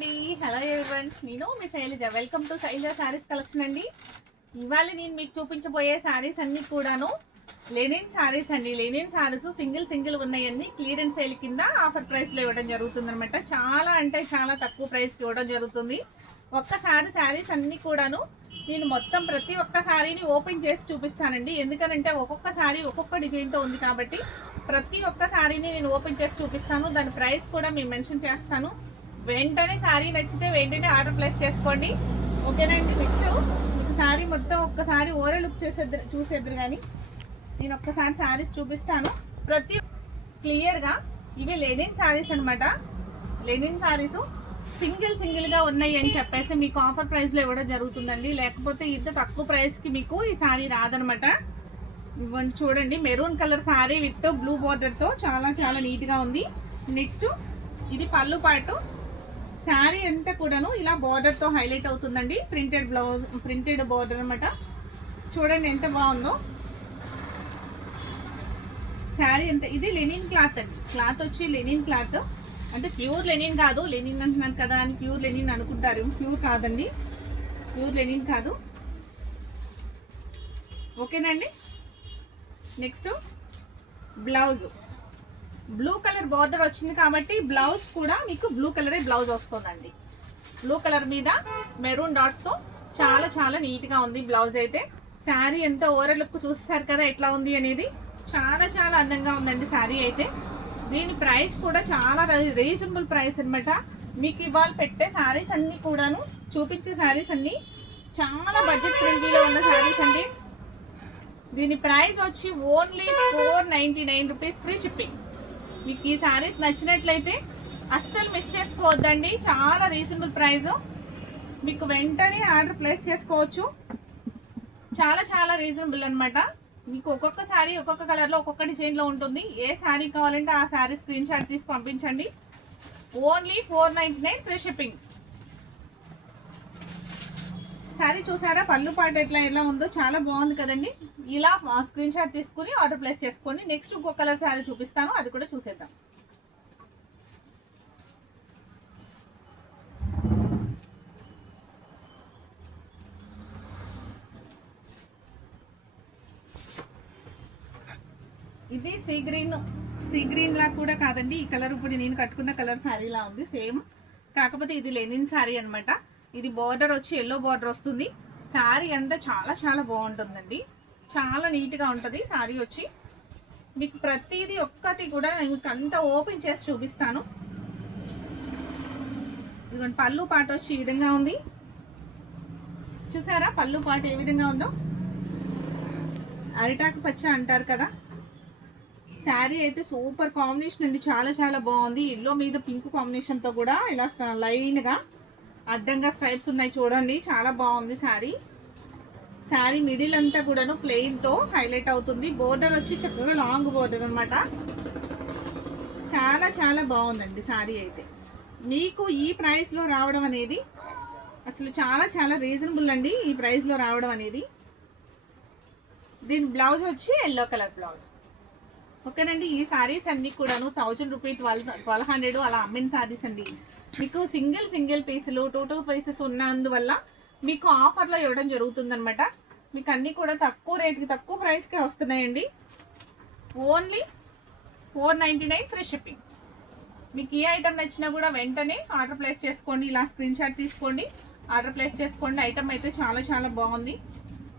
Hello everyone, నేను మీ Sailaja. Welcome to Sailaja saris collection అండి. ఇవాళ నేను మీకు చూపించబోయే శారీస్ అన్ని కూడాను లెనిన్ శారీస్ అండి. లెనిన్ శారీస్ సింగిల్ ఉన్నాయన్నీ క్లియరెన్స్ సేల్ కింద ఆఫర్ ప్రైస్లో ఇవ్వడం జరుగుతుంది అనమాట. చాలా అంటే చాలా తక్కువ ప్రైస్కి ఇవ్వడం జరుగుతుంది. ఒక్కసారి శారీస్ అన్ని కూడాను నేను మొత్తం ప్రతి ఒక్క శారీని ఓపెన్ చేసి చూపిస్తానండి. ఎందుకనంటే ఒక్కొక్క శారీ ఒక్కొక్క డిజైన్తో ఉంది కాబట్టి ప్రతి ఒక్క శారీని నేను ఓపెన్ చేసి చూపిస్తాను. దాని ప్రైస్ కూడా మేము మెన్షన్ చేస్తాను. వెంటనే శారీ నచ్చితే వెంటనే ఆర్డర్ ప్లేస్ చేసుకోండి, ఓకేనండి. నెక్స్ట్ శారీ మొత్తం ఒక్కసారి ఓవరాల్ లుక్ చూసేద్దరు కానీ నేను ఒక్కసారి శారీస్ చూపిస్తాను ప్రతి క్లియర్గా. ఇవి లెనిన్ శారీస్ అనమాట. లెనిన్ శారీస్ సింగిల్గా ఉన్నాయి అని చెప్పేసి మీకు ఆఫర్ ప్రైస్లో ఇవ్వడం జరుగుతుందండి. లేకపోతే ఇంత తక్కువ ప్రైస్కి మీకు ఈ శారీ రాదనమాట. ఇవ్వండి, చూడండి, maroon colour sari with blue బార్డర్తో చాలా నీట్గా ఉంది. నెక్స్ట్ ఇది పళ్ళు పాటు. శారీ అంతా కూడాను ఇలా బార్డర్తో హైలైట్ అవుతుందండి. ప్రింటెడ్ బార్డర్ అనమాట. చూడండి ఎంత బాగుందో శారీ అంతా. ఇది లెనిన్ క్లాత్ అండి. క్లాత్ వచ్చి లెనిన్ క్లాత్, అంటే ప్యూర్ లెనిన్ కాదు. లెనిన్ అంటున్నాను కదా అని ప్యూర్ లెనిన్ అనుకుంటారు. ప్యూర్ కాదండి, ప్యూర్ లెనిన్ కాదు, ఓకేనండి. Next blouse blue colour border వచ్చింది కాబట్టి బ్లౌజ్ కూడా మీకు బ్లూ కలరే బ్లౌజ్ వస్తుందండి. బ్లూ కలర్ మీద మెరూన్ డాట్స్తో చాలా నీట్గా ఉంది బ్లౌజ్ అయితే. శారీ ఎంత ఓవరాల్ లుక్ చూసేసారు కదా ఎట్లా ఉంది అనేది. చాలా అందంగా ఉందండి శారీ అయితే. దీని ప్రైస్ కూడా చాలా రీజనబుల్ ప్రైస్ అనమాట. మీకు ఇవాళ పెట్టే శారీస్ అన్నీ కూడాను, చూపించే శారీస్ అన్నీ చాలా బడ్జెట్ ఫ్రెండ్లీలో ఉన్న శారీస్ అండి. దీని ప్రైస్ వచ్చి ఓన్లీ 499 రూపీస్ ఫ్రీ షిప్పింగ్. మీకు ఈ శారీస్ నచ్చినట్లయితే అస్సలు మిస్ చేసుకోవద్దండి. చాలా రీజనబుల్ ప్రైస్. మీకు వెంటనే ఆర్డర్ ప్లేస్ చేసుకోవచ్చు. చాలా రీజనబుల్ అనమాట. మీకు ఒక్కొక్క శారీ ఒక్కొక్క కలర్లో ఒక్కొక్క డిజైన్లో ఉంటుంది. ఏ శారీ కావాలంటే ఆ శారీ స్క్రీన్ షాట్ తీసి పంపించండి. Only 499 free shipping. శారీ చూసారా పళ్ళు పాట ఎలా ఉందో, చాలా బాగుంది కదండి. ఇలా స్క్రీన్ షాట్ తీసుకుని ఆర్డర్ ప్లేస్ చేసుకోండి. నెక్స్ట్ ఇంకో కలర్ శారీ చూపిస్తాను, అది కూడా చూసేద్దాం. ఇది సీ గ్రీన్ లా కూడా కాదండి. ఈ కలర్ ఇప్పుడు నేను కట్టుకున్న కలర్ శారీలా ఉంది సేమ్. కాకపోతే ఇది లెనిన్ శారీ అనమాట. ఇది బార్డర్ వచ్చి ఎల్లో బార్డర్ వస్తుంది. శారీ అంతా చాలా బాగుంటుందండి. చాలా నీట్గా ఉంటుంది శారీ వచ్చి. మీకు ప్రతిదీ ఒక్కటి కూడా మీకు అంతా ఓపెన్ చేసి చూపిస్తాను. ఇదిగోండి, పళ్ళు పాట వచ్చి ఈ విధంగా ఉంది. చూసారా పళ్ళు పాట ఏ విధంగా ఉందో. అరిటాకు పచ్చ అంటారు కదా. శారీ అయితే సూపర్ కాంబినేషన్ అండి. చాలా బాగుంది. ఎల్లో మీద పింక్ కాంబినేషన్తో కూడా ఇలా లైన్గా అడ్డంగా స్ట్రైప్స్ ఉన్నాయి చూడండి. చాలా బాగుంది శారీ. శారీ మిడిల్ అంతా కూడాను ప్లెయిన్తో హైలైట్ అవుతుంది. బోర్డర్ వచ్చి చక్కగా లాంగ్ బోర్డర్ అనమాట. చాలా బాగుందండి శారీ అయితే. మీకు ఈ ప్రైస్లో రావడం అనేది అసలు చాలా రీజనబుల్ అండి. ఈ ప్రైస్లో రావడం అనేది. దీని బ్లౌజ్ వచ్చి ఎల్లో కలర్ బ్లౌజ్, ఓకేనండి. ఈ శారీస్ అన్ని కూడాను 1000 రూపీస్ 1200 అలా అమ్మిన శారీస్ అండి. మీకు సింగిల్ పీసులు 2 పీసెస్ ఉన్నందువల్ల మీకు ఆఫర్లో ఇవ్వడం జరుగుతుందనమాట. మీకు అన్నీ కూడా తక్కువ రేట్కి తక్కువ ప్రైస్కే వస్తున్నాయండి. Only 499 free shipping. మీకు ఏ ఐటమ్ నచ్చినా కూడా వెంటనే ఆర్డర్ ప్లేస్ చేసుకోండి. ఇలా స్క్రీన్ షాట్ తీసుకోండి, ఆర్డర్ ప్లేస్ చేసుకోండి. ఐటమ్ అయితే చాలా బాగుంది.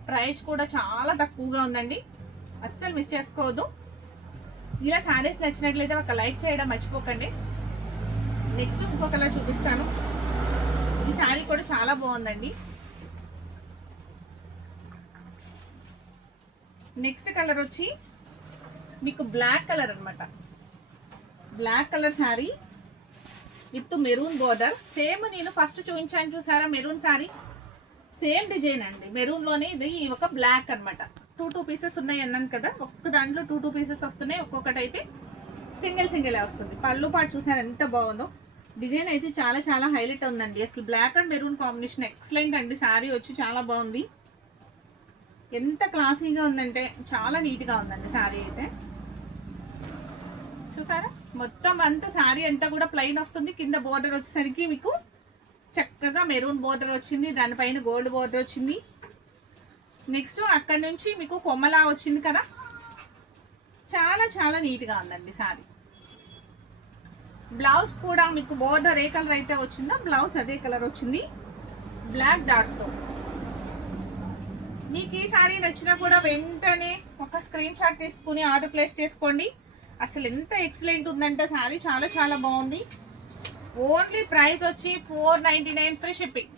ప్రైస్ కూడా చాలా తక్కువగా ఉందండి. అస్సలు మిస్ చేసుకోవద్దు. ఇలా శారీస్ నచ్చినట్లయితే ఒక లైక్ చేయడం మర్చిపోకండి. నెక్స్ట్ ఇంకో కలర్ చూపిస్తాను. ఈ శారీ కూడా చాలా బాగుందండి. నెక్స్ట్ కలర్ వచ్చి మీకు బ్లాక్ కలర్ అనమాట. Black colour sari with maroon border. Same నేను ఫస్ట్ చూపించాను చూసారా మెరూన్ శారీ, సేమ్ డిజైన్ అండి. మెరూన్లోనే ఇది ఒక బ్లాక్ అనమాట. 2 పీసెస్ ఉన్నాయి అన్నాను కదా. ఒక్క దాంట్లో 2 పీసెస్ వస్తున్నాయి. ఒక్కొక్కటి అయితే సింగిల్ వస్తుంది. పళ్ళు పాటు చూసారు ఎంత బాగుందో. డిజైన్ అయితే చాలా హైలైట్ ఉందండి. అసలు black and maroon combination excellent అండి. శారీ వచ్చి చాలా బాగుంది. ఎంత క్లాసీగా ఉందంటే చాలా నీట్గా ఉందండి శారీ అయితే. చూసారా మొత్తం అంతా శారీ అంతా కూడా ప్లెయిన్ వస్తుంది. కింద బోర్డర్ వచ్చేసరికి మీకు చక్కగా మెరూన్ బోర్డర్ వచ్చింది, దానిపైన గోల్డ్ బోర్డర్ వచ్చింది. నెక్స్ట్ అక్కడ నుంచి మీకు కొమ్మలా వచ్చింది కదా, చాలా చాలా నీట్గా ఉందండి సారీ. బ్లౌజ్ కూడా మీకు బోర్డర్ ఏ కలర్ అయితే వచ్చిందో బ్లౌజ్ అదే కలర్ వచ్చింది, బ్లాక్ డాట్స్తో. మీకు ఈ సారీ నచ్చినా కూడా వెంటనే ఒక స్క్రీన్ షాట్ తీసుకుని ఆర్డర్ ప్లేస్ చేసుకోండి. అసలు ఎంత ఎక్సలెంట్ ఉందంటే సారీ, చాలా చాలా బాగుంది. ఓన్లీ ప్రైస్ వచ్చి 499 ఫ్రీ షిప్పింగ్.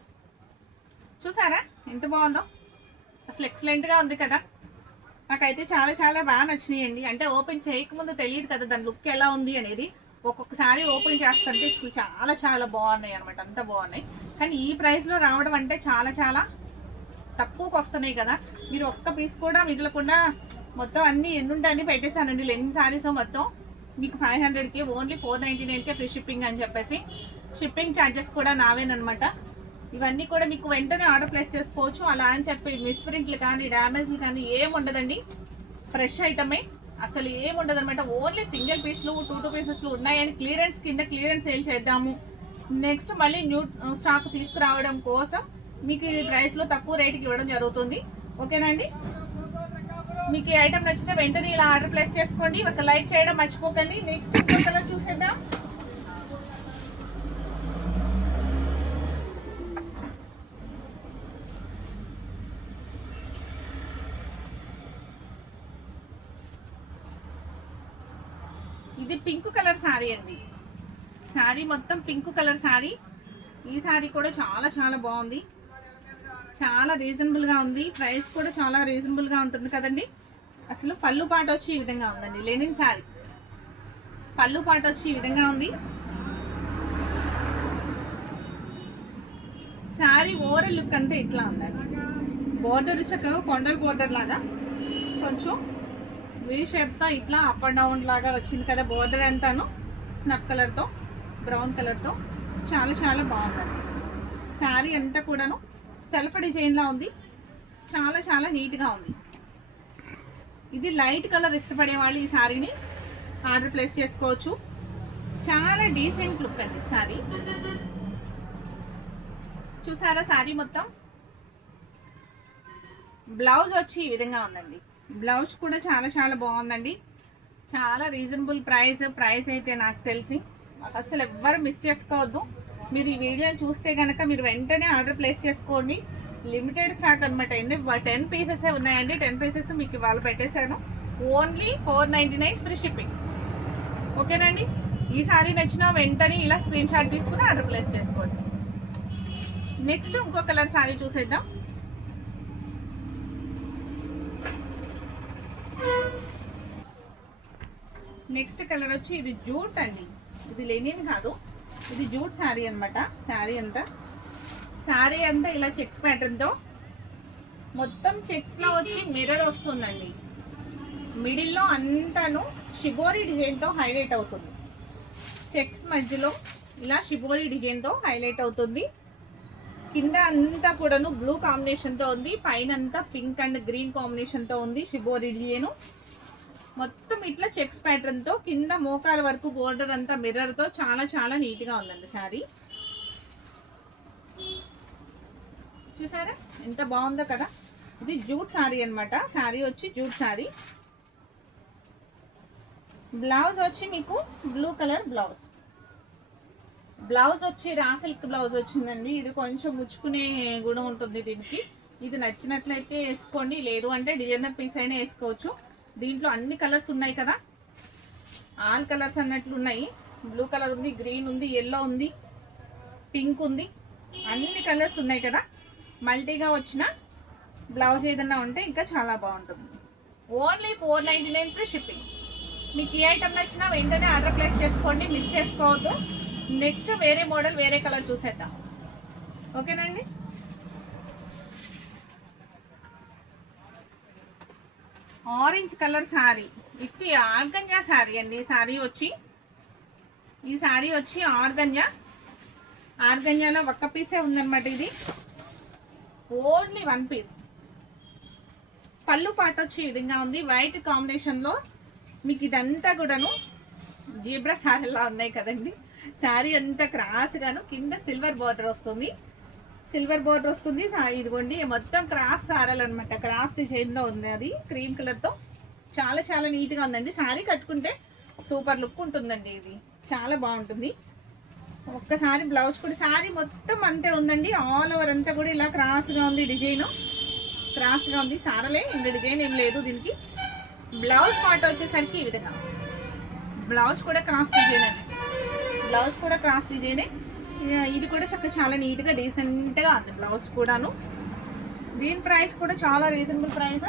చూసారా ఎంత బాగుందో, అసలు ఎక్సలెంట్గా ఉంది కదా. నాకైతే చాలా చాలా బాగా నచ్చినాయండి. అంటే ఓపెన్ చేయకముందు తెలియదు కదా దాని లుక్ ఎలా ఉంది అనేది. ఒక్కొక్కసారి ఓపెన్ చేస్తుంటే అసలు చాలా చాలా బాగున్నాయి అనమాట, అంత బాగున్నాయి. కానీ ఈ ప్రైస్లో రావడం అంటే చాలా చాలా తక్కువకి వస్తున్నాయి కదా. మీరు ఒక్క పీస్ కూడా మిగలకుండా మొత్తం అన్ని ఎన్నుంటే అన్ని పెట్టేశానండి. లెనిన్ శారీస్ మొత్తం మీకు 500కి ఓన్లీ 499కే ఫ్రీ షిప్పింగ్ అని చెప్పేసి. షిప్పింగ్ ఛార్జెస్ కూడా నావేనమాట. ఇవన్నీ కూడా మీకు వెంటనే ఆర్డర్ ప్లేస్ చేసుకోవచ్చు. అలా అని చెప్పి మిస్ప్రింట్లు కానీ డ్యామేజ్లు కానీ ఏమి ఉండదండి. ఫ్రెష్ ఐటమే, అసలు ఏముండదు అనమాట. ఓన్లీ సింగిల్ పీస్లు 2 పీసెస్లు ఉన్నాయని క్లియరెన్స్ కింద క్లియరెన్స్ సేల్ చేద్దాము. నెక్స్ట్ మళ్ళీ న్యూ స్టాక్ తీసుకురావడం కోసం మీకు ఈ ప్రైస్లో తక్కువ రేటుకి ఇవ్వడం జరుగుతుంది. ఓకేనండి. మీకు ఈ ఐటమ్ నచ్చితే వెంటనే ఇలా ఆర్డర్ ప్లేస్ చేసుకోండి. ఒక లైక్ చేయడం మర్చిపోకండి. నెక్స్ట్ ఇంకో కలర్ చూసేద్దాం. ఇది పింక్ కలర్ శారీ అండి. శారీ మొత్తం పింక్ కలర్ శారీ. ఈ శారీ కూడా చాలా చాలా బాగుంది, చాలా రీజనబుల్గా ఉంది. ప్రైస్ కూడా చాలా రీజనబుల్గా ఉంటుంది కదండి. అసలు పళ్ళు పాట వచ్చి ఈ విధంగా ఉందండి. లెనిన్ శారీ పళ్ళు పాట వచ్చి ఈ విధంగా ఉంది. శారీ ఓవరాల్ లుక్ అంతా ఇట్లా ఉందండి. బోర్డర్ చక్కగా కొండల బోర్డర్ లాగా కొంచెం వీ షేప్తో ఇట్లా అప్ అండ్ డౌన్ లాగా వచ్చింది కదా. బోర్డర్ అంతాను స్నఫ్ కలర్తో బ్రౌన్ కలర్తో చాలా చాలా బాగుందండి. శారీ అంతా కూడాను సెల్ఫ్ డిజైన్లా ఉంది, చాలా చాలా నీట్గా ఉంది. ఇది లైట్ కలర్ ఇష్టపడే వాళ్ళు ఈ శారీని ఆర్డర్ ప్లేస్ చేసుకోవచ్చు. చాలా డీసెంట్ లుక్ అండి శారీ. చూసారా శారీ మొత్తం. బ్లౌజ్ వచ్చి ఈ విధంగా ఉందండి. బ్లౌజ్ కూడా చాలా చాలా బాగుందండి. చాలా రీజనబుల్ ప్రైస్ అయితే నాకు తెలిసి అసలు ఎవ్వరు మిస్ చేసుకోవద్దు. మీరు ఈ వీడియో చూస్తే కనుక మీరు వెంటనే ఆర్డర్ ప్లేస్ చేసుకోండి. లిమిటెడ్ స్టాక్ అనమాట అండి. 10 పీసెస్ ఉన్నాయండి. 10 పీసెస్ మీకు ఇవాళ పెట్టేశాను. Only 499 free shipping. ఓకేనండి. ఈ సారీ నచ్చినా వెంటనే ఇలా స్క్రీన్ షాట్ తీసుకుని ఆర్డర్ ప్లేస్ చేసుకోండి. నెక్స్ట్ ఇంకో కలర్ సారీ చూసేద్దాం. నెక్స్ట్ కలర్ వచ్చి ఇది జూట్ అండి. ఇది లెనిన్ కాదు, ఇది జూట్ శారీ అనమాట. శారీ అంతా ఇలా చెక్స్ ప్యాటర్న్తో మొత్తం చెక్స్లో వచ్చి మిర్రర్ వస్తుందండి. మిడిల్లో అంతాను షిబోరి డిజైన్తో హైలైట్ అవుతుంది. చెక్స్ మధ్యలో ఇలా షిబోరి డిజైన్తో హైలైట్ అవుతుంది. కింద అంతా కూడాను బ్లూ కాంబినేషన్తో ఉంది, పైన అంతా పింక్ అండ్ గ్రీన్ కాంబినేషన్తో ఉంది షిబోరి డిజైన్. మొత్తం ఇట్లా చెక్స్ ప్యాటర్న్తో కింద మోకాల వరకు బోర్డర్ అంతా మిర్రర్తో చాలా చాలా నీట్గా ఉందండి శారీ. చూసారా ఎంత బాగుందో కదా. ఇది జూట్ శారీ అనమాట. శారీ వచ్చి జూట్ శారీ. బ్లౌజ్ వచ్చి మీకు బ్లూ కలర్ బ్లౌజ్. బ్లౌజ్ వచ్చి రా సిల్క్ బ్లౌజ్ వచ్చిందండి. ఇది కొంచెం ముచ్చుకునే గుణం ఉంటుంది దీనికి. ఇది నచ్చినట్లయితే వేసుకోండి, లేదు అంటే డిజైనర్ పీస్ అయినా వేసుకోవచ్చు. దీంట్లో అన్ని కలర్స్ ఉన్నాయి కదా, ఆల్ కలర్స్ అన్నట్లు ఉన్నాయి. బ్లూ కలర్ ఉంది, గ్రీన్ ఉంది, ఎల్లో ఉంది, పింక్ ఉంది, అన్ని కలర్స్ ఉన్నాయి కదా. మల్టీగా వచ్చిన బ్లౌజ్ ఏదన్నా ఉంటే ఇంకా చాలా బాగుంటుంది. Only 499 free shipping. మీకు ఏ ఐటమ్ నచ్చినా వెంటనే ఆర్డర్ ప్లేస్ చేసుకోండి, మిస్ చేసుకోవద్దు. నెక్స్ట్ వేరే మోడల్ వేరే కలర్ చూసేద్దాం. ఓకేనండి. Orange colour sari. ఇది ఆర్గంజా శారీ అండి. ఈ శారీ వచ్చి ఆర్గంజాలో ఒక్క పీసే ఉందన్నమాట. ఇది ఓన్లీ 1 పీస్. పళ్ళు పాట వచ్చి ఈ విధంగా ఉంది వైట్ కాంబినేషన్లో. మీకు ఇదంతా కూడాను జీబ్రా శారీలా ఉన్నాయి కదండి. శారీ అంతా క్రాస్ గాను కింద సిల్వర్ బార్డర్ వస్తుంది. సిల్వర్ బార్డర్ వస్తుంది. ఇదిగోండి మొత్తం క్రాస్ సారాలు అనమాట. క్రాస్ డిజైన్ లో ఉంది, అది క్రీమ్ కలర్ తో చాలా చాలా నీట్ గా ఉందండి. శారీ కట్టుకుంటే సూపర్ లుక్ ఉంటుందండి. ఇది చాలా బాగుంటుంది. ఒక్కసారి బ్లౌజ్ కూడా శారీ మొత్తం అంతే ఉందండి. ఆల్ ఓవర్ అంతా కూడా ఇలా క్రాస్ గా ఉంది, డిజైన్ క్రాస్ గా ఉంది. సారలే ఇంకా డిజైన్ ఏం లేదు దీనికి. బ్లౌజ్ పార్ట్ వచ్చేసరికి ఈ విధంగా, బ్లౌజ్ కూడా క్రాస్ డిజైన్ అండి. బ్లౌజ్ కూడా క్రాస్ డిజైనే. ఇది కూడా చాలా నీట్ గా డీసెంట్ గా ఉంది బ్లౌజ్ కూడాను. దీని ప్రైస్ కూడా చాలా reasonable price,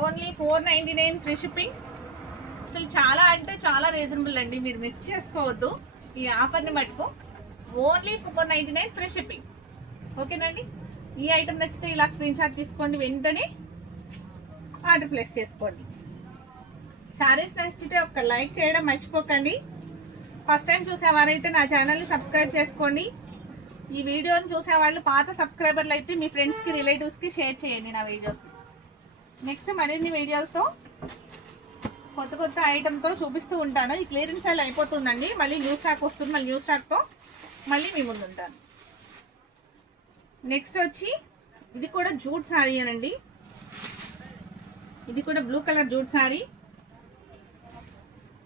only 499 free shipping. అసలు చాలా అంటే చాలా రీజనబుల్ అండి, మీరు మిస్ చేసుకోవద్దు ఈ ఆఫర్ని మటుకు. Only 499 free shipping. ఓకేనండి. ఈ ఐటమ్ నచ్చితే ఇలా స్క్రీన్ షాట్ తీసుకోండి, వెంటనే ఆర్డర్ ప్లేస్ చేసుకోండి. శారీస్ నచ్చితే ఒక లైక్ చేయడం మర్చిపోకండి. ఫస్ట్ టైం చూసేవారైతే నా ఛానల్ని సబ్స్క్రైబ్ చేసుకోండి. ఈ వీడియోని చూసేవాళ్ళు పాత సబ్స్క్రైబర్లు అయితే మీ ఫ్రెండ్స్కి రిలేటివ్స్కి షేర్ చేయండి నా వీడియోస్ని. నెక్స్ట్ మరిన్ని వీడియోస్తో కొత్త కొత్త ఐటమ్తో చూపిస్తూ ఉంటాను. ఈ క్లియరెన్స్ సేల్ అయిపోతుందండి, మళ్ళీ న్యూ స్టాక్ వస్తుంది. మళ్ళీ న్యూ స్టాక్తో మళ్ళీ మీ ముందు ఉంటాను. నెక్స్ట్ వచ్చి ఇది కూడా జూట్ శారీ అనండి. ఇది కూడా బ్లూ కలర్ జూట్ శారీ.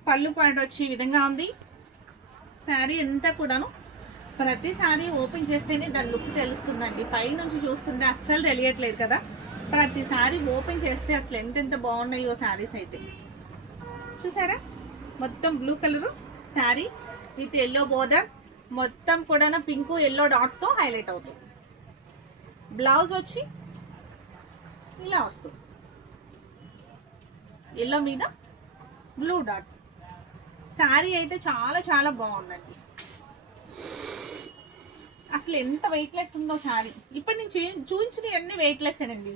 పళ్ళు పాట వచ్చి ఈ విధంగా ఉంది. శారీ అంతా కూడాను ప్రతి శారీ ఓపెన్ చేస్తేనే దాని లుక్ తెలుస్తుందండి. పై నుంచి చూస్తుంటే అస్సలు తెలియట్లేదు కదా. ప్రతి శారీ ఓపెన్ చేస్తే అసలు ఎంతెంత బాగున్నాయో శారీస్ అయితే. చూసారా, మొత్తం blue colour sari with yellow border, మొత్తం కూడా పింక్ ఎల్లో డాట్స్తో హైలైట్ అవుతుంది. బ్లౌజ్ వచ్చి ఇలా వస్తుంది, ఎల్లో మీద బ్లూ డాట్స్. శారీ అయితే చాలా చాలా బాగుందండి. అసలు ఎంత వెయిట్లెస్ ఉందో శారీ. ఇప్పుడు నేను చూపించినవి అన్ని వెయిట్లెస్సేనండి,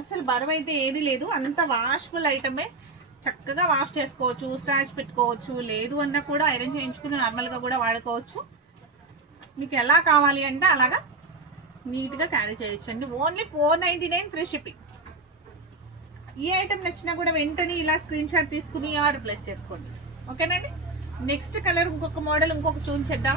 అసలు బరువు అయితే ఏది లేదు. అంత వాష్ఫుల్ ఐటమే, చక్కగా వాష్ చేసుకోవచ్చు, స్టాచ్ పెట్టుకోవచ్చు. లేదు అన్నా కూడా ఐరన్ చేయించుకుని నార్మల్గా కూడా వాడుకోవచ్చు. మీకు ఎలా కావాలి అంటే అలాగా నీట్గా క్యారీ చేయొచ్చండి. Only 499 free shipping. ఈ ఐటమ్ నచ్చినా కూడా వెంటనే ఇలా స్క్రీన్ షాట్ తీసుకుని ఆర్డర్ ప్లేస్ చేసుకోండి. ఓకేనండి. నెక్స్ట్ కలర్ ఇంకొక మోడల్ ఇంకొక చూపించేద్దాం.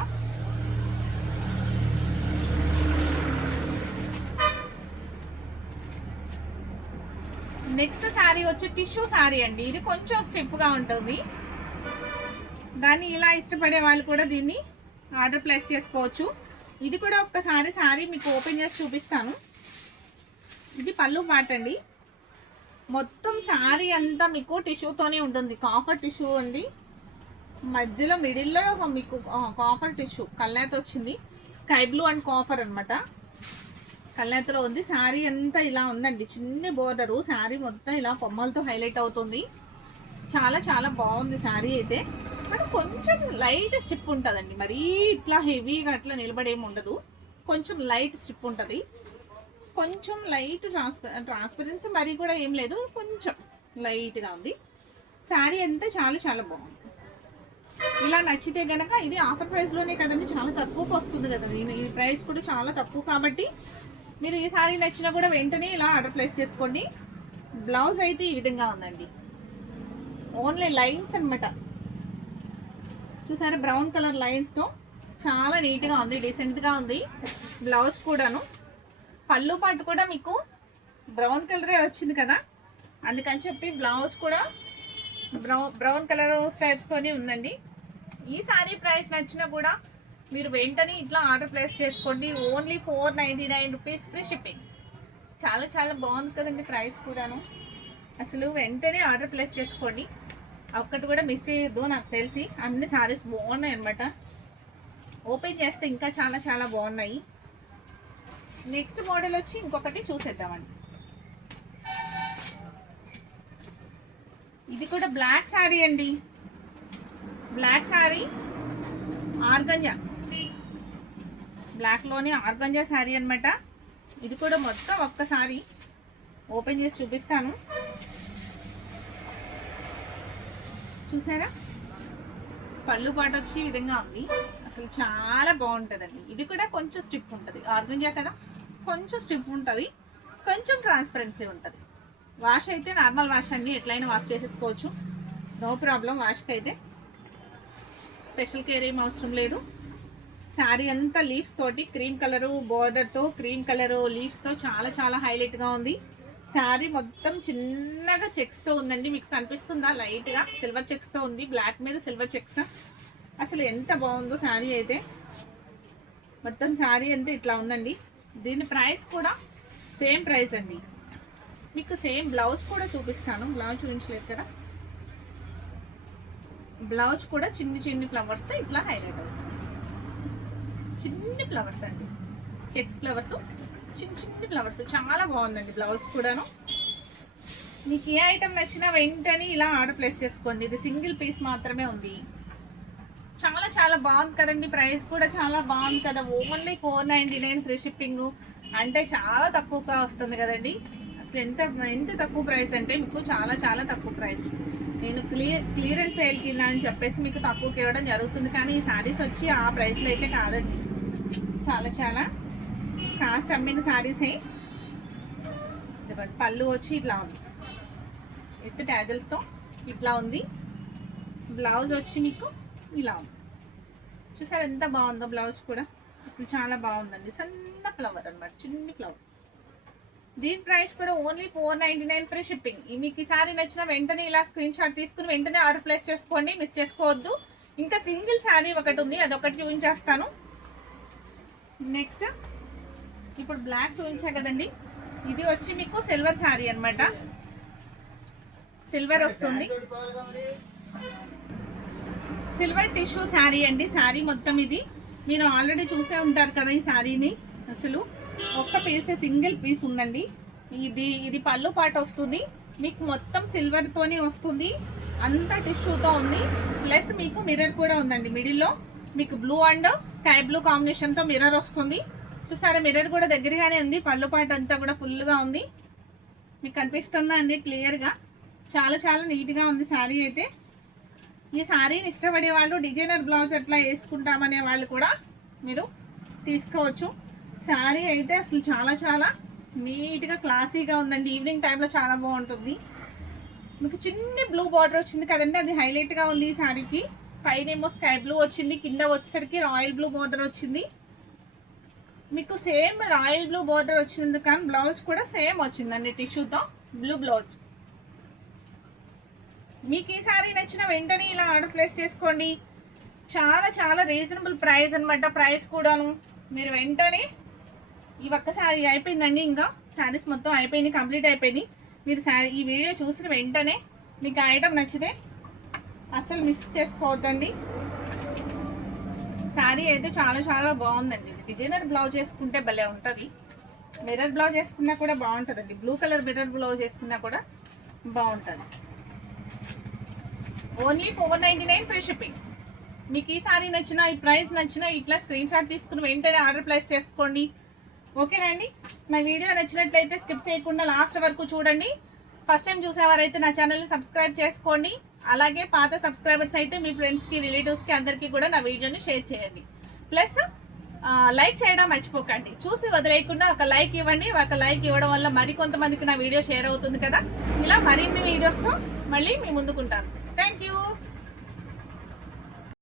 నెక్స్ట్ శారీ వచ్చి టిష్యూ శారీ అండి. ఇది కొంచెం స్టిఫ్గా ఉంటుంది, దాన్ని ఇలా ఇష్టపడే వాళ్ళు కూడా దీన్ని ఆర్డర్ ప్లేస్ చేసుకోవచ్చు. ఇది కూడా ఒక్కసారి శారీ మీకు ఓపెన్ చేసి చూపిస్తాను. ఇది పళ్ళు పార్ట్ అండి. మొత్తం శారీ అంతా మీకు టిష్యూతోనే ఉంటుంది, కాపర్ టిష్యూ అండి. మధ్యలో మిడిల్లో మీకు కాపర్ టిష్యూ కల్నేత వచ్చింది. స్కై బ్లూ అండ్ కాపర్ అనమాట, కల్నేతలో ఉంది. శారీ అంతా ఇలా ఉందండి, చిన్న బోర్డరు. శారీ మొత్తం ఇలా కొమ్మలతో హైలైట్ అవుతుంది. చాలా చాలా బాగుంది శారీ అయితే. బట్ కొంచెం లైట్ స్టిప్ ఉంటుందండి, మరీ ఇట్లా హెవీగా అట్లా నిలబడేమి ఉండదు. కొంచెం లైట్ స్టిప్ ఉంటుంది, కొంచెం లైట్ ట్రాన్స్పరెన్సీ మరీ కూడా ఏం లేదు, కొంచెం లైట్గా ఉంది. శారీ అంతా చాలా చాలా బాగుంది. ఇలా నచ్చితే గనక ఇది ఆఫర్ ప్రైస్లోనే కదండి, చాలా తక్కువకి వస్తుంది కదండి. ఈ ప్రైస్ కూడా చాలా తక్కువ కాబట్టి మీరు ఈ శారీ నచ్చినా కూడా వెంటనే ఇలా ఆర్డర్ ప్లేస్ చేసుకోండి. బ్లౌజ్ అయితే ఈ విధంగా ఉందండి, ఓన్లీ లైన్స్ అనమాట. చూసారా, బ్రౌన్ కలర్ లైన్స్తో చాలా నీట్గా ఉంది, డీసెంట్గా ఉంది. బ్లౌజ్ కూడాను పళ్ళు పాటు కూడా మీకు బ్రౌన్ కలరే వచ్చింది కదా, అందుకని చెప్పి బ్లౌజ్ కూడా బ్రౌన్ కలర్ స్ట్రైప్స్తోనే ఉందండి. ఈ శారీ ప్రైస్ నచ్చినా కూడా మీరు వెంటనే ఇట్లా ఆర్డర్ ప్లేస్ చేసుకోండి. Only 499 rupees free shipping. చాలా చాలా బాగుంది కదండి ప్రైస్ కూడాను. అసలు వెంటనే ఆర్డర్ ప్లేస్ చేసుకోండి, ఒక్కటి కూడా మిస్ చేయొద్దు. నాకు తెలిసి అన్ని శారీస్ బాగున్నాయి అనమాట, ఓపెన్ చేస్తే ఇంకా చాలా చాలా బాగున్నాయి. నెక్స్ట్ మోడల్ వచ్చి ఇంకొకటి చూసేద్దామండి. ఇది కూడా బ్లాక్ శారీ అండి, బ్లాక్ శారీ ఆర్గంజా, బ్లాక్లోనే ఆర్గంజా శారీ అనమాట. ఇది కూడా మొత్తం ఒక్కసారి ఓపెన్ చేసి చూపిస్తాను. చూసారా, పళ్ళు పాట వచ్చి ఈ విధంగా ఉంది. అసలు చాలా బాగుంటుందండి. ఇది కూడా కొంచెం స్టిఫ్ ఉంటుంది, ఆర్గంజా కదా, కొంచెం స్టిఫ్ ఉంటుంది, కొంచెం ట్రాన్స్పరెన్సీ ఉంటుంది. వాష్ అయితే నార్మల్ వాష్ అండి, ఎట్లయినా వాష్ చేసేసుకోవచ్చు, నో ప్రాబ్లం వాష్కి అయితే. స్పెషల్ కేర్ ఏం అవసరం లేదు. శారీ అంతా లీవ్స్ తోటి క్రీమ్ కలరు బోర్డర్తో క్రీమ్ కలరు లీవ్స్తో చాలా చాలా హైలైట్గా ఉంది. శారీ మొత్తం చిన్నగా చెక్స్తో ఉందండి. మీకు కనిపిస్తుందా? లైట్గా సిల్వర్ చెక్స్తో ఉంది. బ్లాక్ మీద సిల్వర్ చెక్స్. అసలు ఎంత బాగుందో శారీ అయితే. మొత్తం శారీ అంతా ఇట్లా ఉందండి. దీని ప్రైస్ కూడా సేమ్ ప్రైస్ అండి. మీకు సేమ్ బ్లౌజ్ కూడా చూపిస్తాను. బ్లౌజ్ చూపించలేదు కదా. బ్లౌజ్ కూడా చిన్ని చిన్ని ఫ్లవర్స్తో ఇట్లా హైలైట్ అవుతుంది. చిన్ని ఫ్లవర్స్ అండి, చెక్స్ ఫ్లవర్స్, చిన్న చిన్ని ఫ్లవర్స్. చాలా బాగుందండి బ్లౌజ్ కూడాను. మీకు ఏ ఐటమ్ నచ్చినా వెంటనే ఇలా ఆర్డర్ ప్లేస్ చేసుకోండి. ఇది సింగిల్ పీస్ మాత్రమే ఉంది. చాలా చాలా బాగుంది కదండి. ప్రైస్ కూడా చాలా బాగుంది కదా. ఓన్లీ 499 ఫ్రీ షిప్పింగ్ అంటే చాలా తక్కువగా వస్తుంది కదండి. అసలు ఎంత ఎంత తక్కువ ప్రైస్ అంటే మీకు చాలా చాలా తక్కువ ప్రైస్. నేను క్లియరెన్స్ సేల్ కింద అని చెప్పేసి మీకు తక్కువకి ఇవ్వడం జరుగుతుంది. కానీ ఈ శారీస్ వచ్చి ఆ ప్రైస్లో అయితే కాదండి. చాలా చాలా కాస్ట్ అమ్మిన శారీసే. పళ్ళు వచ్చి ఇట్లా ఉంది, విత్ ట్యాజల్స్తో ఇట్లా ఉంది. బ్లౌజ్ వచ్చి మీకు ఇలా ఉంది. చూసారు ఎంత బాగుందో బ్లౌజ్ కూడా. అసలు చాలా బాగుందండి. సన్న ఫ్లవర్ అనమాట, చిన్ని ఫ్లవర్. దీని ప్రైస్ కూడా ఓన్లీ 499 ఫ్రీ షిప్పింగ్. మీకు ఈ సారీ నచ్చిన వెంటనే ఇలా స్క్రీన్ షాట్ తీసుకుని వెంటనే ఆర్డర్ ప్లేస్ చేసుకోండి. మిస్ చేసుకోవద్దు. ఇంకా సింగిల్ శారీ ఒకటి ఉంది, అదొకటి చూపించేస్తాను. నెక్స్ట్ ఇప్పుడు బ్లాక్ చూపించా కదండి. ఇది వచ్చి మీకు సిల్వర్ శారీ అనమాట. సిల్వర్ వస్తుంది, సిల్వర్ టిష్యూ శారీ అండి. శారీ మొత్తం ఇది మీరు ఆల్రెడీ చూసే ఉంటారు కదా ఈ శారీని. అసలు ఒక్క పీసే, సింగిల్ పీస్ ఉందండి. ఇది పళ్ళు పాట వస్తుంది. మీకు మొత్తం సిల్వర్తోనే వస్తుంది. అంతా టిష్యూతో ఉంది. ప్లస్ మీకు మిర్రర్ కూడా ఉందండి. మిడిల్లో మీకు బ్లూ అండ్ స్కై బ్లూ కాంబినేషన్తో మిర్రర్ వస్తుంది. చూసారా, మిర్రర్ కూడా దగ్గరగానే ఉంది. పళ్ళు పాట అంతా కూడా ఫుల్గా ఉంది. మీకు కనిపిస్తుందా అండి క్లియర్గా? చాలా చాలా నీట్గా ఉంది శారీ అయితే. ఈ శారీని ఇష్టపడే వాళ్ళు, డిజైనర్ బ్లౌజ్ అట్లా వేసుకుంటామనే వాళ్ళు కూడా మీరు తీసుకోవచ్చు. శారీ అయితే అసలు చాలా చాలా నీట్గా క్లాసీగా ఉందండి. ఈవినింగ్ టైంలో చాలా బాగుంటుంది. మీకు చిన్న బ్లూ బార్డర్ వచ్చింది కదండి, అది హైలైట్గా ఉంది ఈ శారీకి. పైన ఏమో స్కై బ్లూ వచ్చింది, కింద వచ్చేసరికి రాయల్ బ్లూ బార్డర్ వచ్చింది. మీకు సేమ్ రాయల్ బ్లూ బార్డర్ వచ్చింది కానీ బ్లౌజ్ కూడా సేమ్ వచ్చిందండి, టిష్యూతో బ్లూ బ్లౌజ్. మీకు ఈ సారీ నచ్చిన వెంటనే ఇలా ఆర్డర్ ప్లేస్ చేసుకోండి. చాలా చాలా రీజనబుల్ ప్రైస్ అనమాట. ప్రైస్ కూడాను మీరు వెంటనే ఈ ఒక్క శారీ అయిపోయిందండి. ఇంకా శారీస్ మొత్తం అయిపోయింది, కంప్లీట్ అయిపోయింది. మీరు ఈ వీడియో చూసిన వెంటనే మీకు ఐటమ్ నచ్చితే అస్సలు మిస్ చేసుకోవద్దండి. శారీ అయితే చాలా చాలా బాగుందండి. ఇది డిజైనర్ బ్లౌజ్ వేసుకుంటే భలే ఉంటుంది. మిర్రర్ బ్లౌజ్ వేసుకున్నా కూడా బాగుంటుందండి. బ్లూ కలర్ మిర్రర్ బ్లౌజ్ వేసుకున్నా కూడా బాగుంటుంది. Only 499 free shipping. మీకు ఈ సారీ నచ్చినా, ఈ ప్రైస్ నచ్చినా ఇట్లా స్క్రీన్ షాట్ తీసుకుని వెంటనే ఆర్డర్ ప్లేస్ చేసుకోండి. ఓకేనండి. నా వీడియో నచ్చినట్లయితే స్కిప్ చేయకుండా లాస్ట్ వరకు చూడండి. ఫస్ట్ టైం చూసేవారైతే నా ఛానల్ని సబ్స్క్రైబ్ చేసుకోండి. అలాగే పాత సబ్స్క్రైబర్స్ అయితే మీ ఫ్రెండ్స్కి, రిలేటివ్స్కి అందరికీ కూడా నా వీడియోని షేర్ చేయండి. ప్లస్ లైక్ చేయడం మర్చిపోకండి. చూసి వదిలేయకుండా ఒక లైక్ ఇవ్వండి. ఒక లైక్ ఇవ్వడం వల్ల మరికొంతమందికి నా వీడియో షేర్ అవుతుంది కదా. ఇలా మరిన్ని వీడియోస్తో మళ్ళీ మీ ముందుకుంటాను. Thank you.